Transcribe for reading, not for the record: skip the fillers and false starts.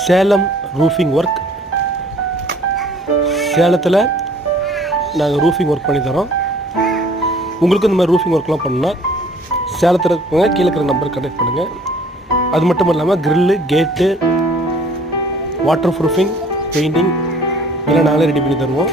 Salem roofing work. சேலத்தில் நாங்கள் roofing work பண்ணி தரோம். உங்களுக்கும் இந்த மாதிரி ரூஃபிங் ஒர்க்லாம் பண்ணால் சேலத்தில் இருக்கவங்க கீழே இருக்கிற நம்பருக்கு கனெக்ட் பண்ணுங்கள். அது மட்டும் இல்லாமல் க்ரில்லு, கேட்டு, வாட்டர் ப்ரூஃபிங், பெயிண்டிங் எல்லாம் நாங்களே ரெடி பண்ணி தருவோம்.